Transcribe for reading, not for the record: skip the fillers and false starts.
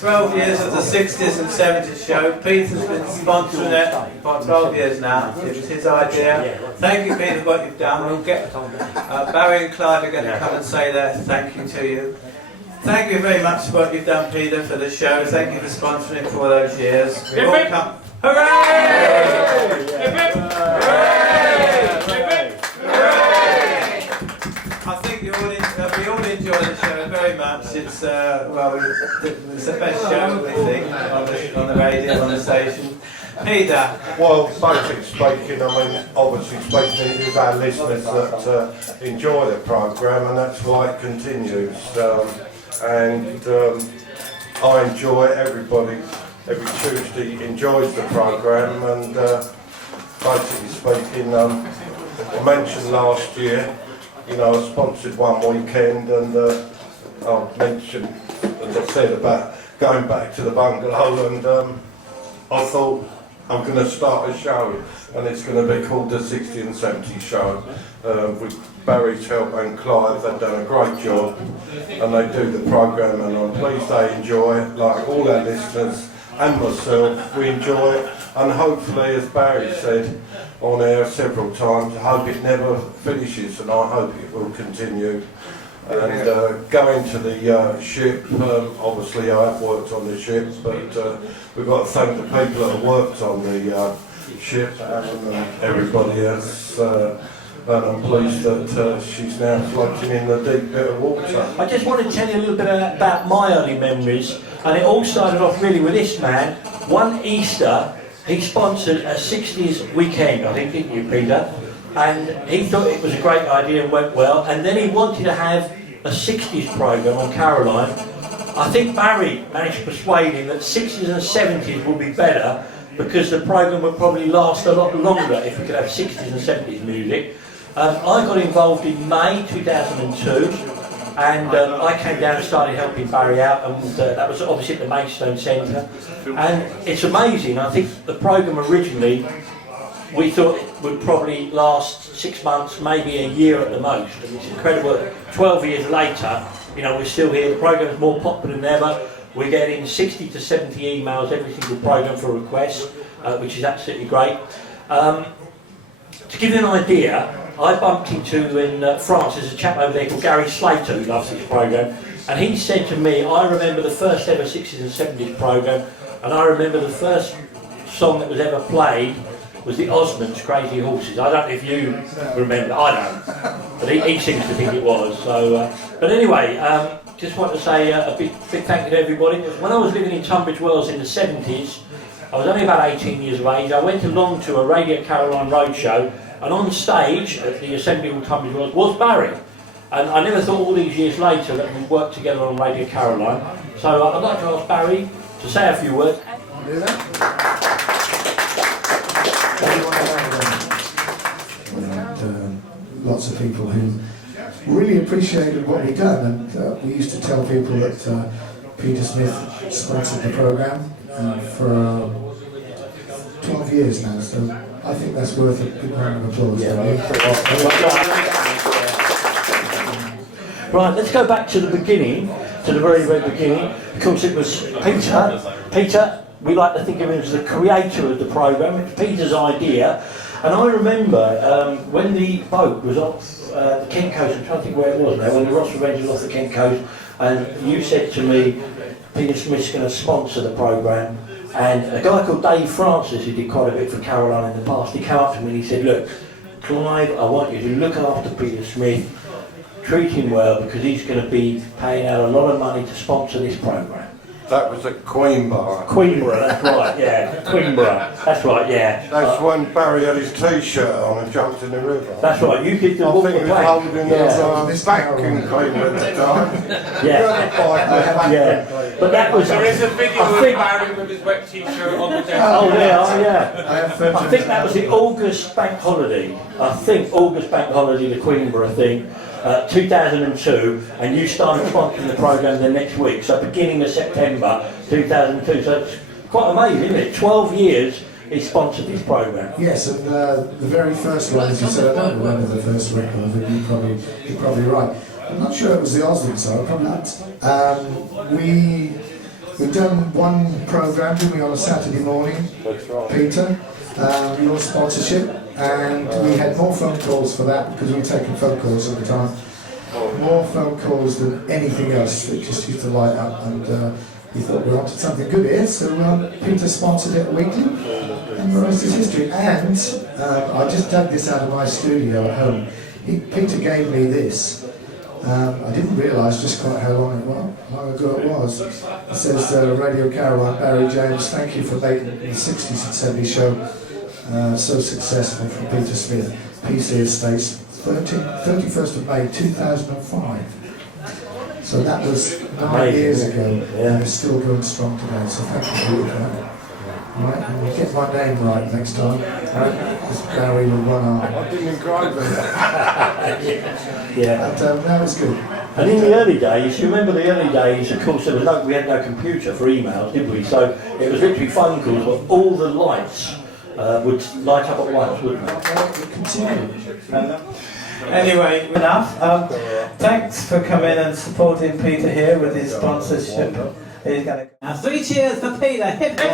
12 years of the 60s and 70s show. Peter's been sponsoring it for 12 years now. It was his idea. Thank you, Peter, for what you've done. We'll get Barry and Clyde are going to come and say their thank you to you. Thank you very much for what you've done, Peter, for the show. Thank you for sponsoring it for all those years. We've all come. Hooray! Hooray! I think we all enjoy the show very much. It's it's the best show we think on the radio, on the station. Peter. Well, basically speaking, I mean, obviously speaking to our listeners that enjoy the programme, and that's why it continues. I enjoy everybody. Every Tuesday enjoys the programme, and basically speaking, I mentioned last year. You know, I sponsored one weekend, and I mentioned, as I said, about going back to the bungalow, and I thought I'm going to start a show, and it's going to be called the 60s and 70s show. With Barry's help and Clive, they've done a great job, and they do the programme, and I'm pleased they enjoy it, like all our listeners and myself. We enjoy it, and hopefully, as Barry said on air several times, I hope it never finishes, and I hope it will continue. And going to the ship, obviously I have worked on the ship, but we've got to thank the people that have worked on the ship and everybody else. And I'm pleased that she's now floating in the deep bit of water. I just want to tell you a little bit about my early memories, and it all started off really with this man. One Easter, he sponsored a 60s weekend, I think, didn't you, Peter? And he thought it was a great idea and went well, and then he wanted to have a 60s programme on Caroline. I think Barry managed to persuade him that 60s and 70s would be better because the programme would probably last a lot longer if we could have 60s and 70s music. I got involved in May 2002, and I came down and started helping Barry out, and that was obviously at the Maidstone Centre. And it's amazing. I think the programme originally we thought it would probably last 6 months, maybe a year at the most. And it's incredible. 12 years later, you know, we're still here. The programme is more popular than ever. We're getting 60 to 70 emails every single programme for requests, which is absolutely great. To give you an idea, I bumped into in France, there's a chap over there called Gary Slater who loves this programme, and he said to me, I remember the first ever 60s and 70s programme, and I remember the first song that was ever played was the Osmonds' Crazy Horses. I don't know if you remember, I don't, but he seems to think it was. So, but anyway, just want to say a big thank you to everybody. When I was living in Tunbridge Wells in the 70s, I was only about 18 years of age. I went along to a Radio Caroline roadshow, and on stage at the Assembly Hall Tunbridge Wells was Barry. And I never thought all these years later that we'd work together on Radio Caroline. So I'd like to ask Barry to say a few words. Do that? Lots of people who really appreciated what we'd done, and we used to tell people that Peter Smith sponsored the programme for 12 years now, so I think that's worth a good round of applause. Right, let's go back to the beginning, to the very, very beginning, because it was Peter. Peter, we like to think of him as the creator of the programme. It's Peter's idea. And I remember when the boat was off the Kent coast, I'm trying to think where it was now, when the Ross Revenge was off the Kent coast, and you said to me, Peter Smith's going to sponsor the programme, and a guy called Dave Francis, who did quite a bit for Caroline in the past, he came up to me and he said, look, Clive, I want you to look after Peter Smith, treat him well, because he's going to be paying out a lot of money to sponsor this programme. That was at Queenborough. Queenborough, that's right, yeah. Queenborough, that's right, yeah. That's when Barry had his T-shirt on and jumped in the river. That's right, you did the I walk think the he was plank. holding his vacuum cleaner at the time. Yeah, but that was... There is a video of Barry with his wet T-shirt on the desk. Oh yeah. I think that was the August bank holiday. I think August bank holiday, the Queenborough thing. 2002, and you started sponsoring the programme the next week, so beginning of September 2002. So it's quite amazing, isn't it? 12 years he sponsored this programme. Yes, and the very first one, as you said, I don't remember the first record, but you're probably right. I'm not sure it was the Osmonds, though, probably not. We we've done one programme, didn't we, on a Saturday morning, Peter, your sponsorship, and we had more phone calls for that because we were taking phone calls at the time. More phone calls than anything else. It just used to light up, and we thought we wanted something good here, so Peter sponsored it weekly, and the rest is history. And I just dug this out of my studio at home. Peter gave me this. I didn't realise just quite how long ago it was. It says, Radio Caroline, Barry James, thank you for making the 60s and 70s show so successful from Peter Smith, PC Estates, 31st of May 2005. So that was 9 years ago, and it's still going strong today, so thank you for that. Right, and we'll get my name right next time. It's Barry with one arm. I didn't engrave it. Yeah. And that was good. And in the early days, you remember the early days, of course, we had no computer for emails, did we? So it was literally phone calls, but all the lights would light up at once, wouldn't they? Continue. Anyway, enough. Thanks for coming and supporting Peter here with his sponsorship. He's going to. Now 3 cheers for Peter. Hip hip.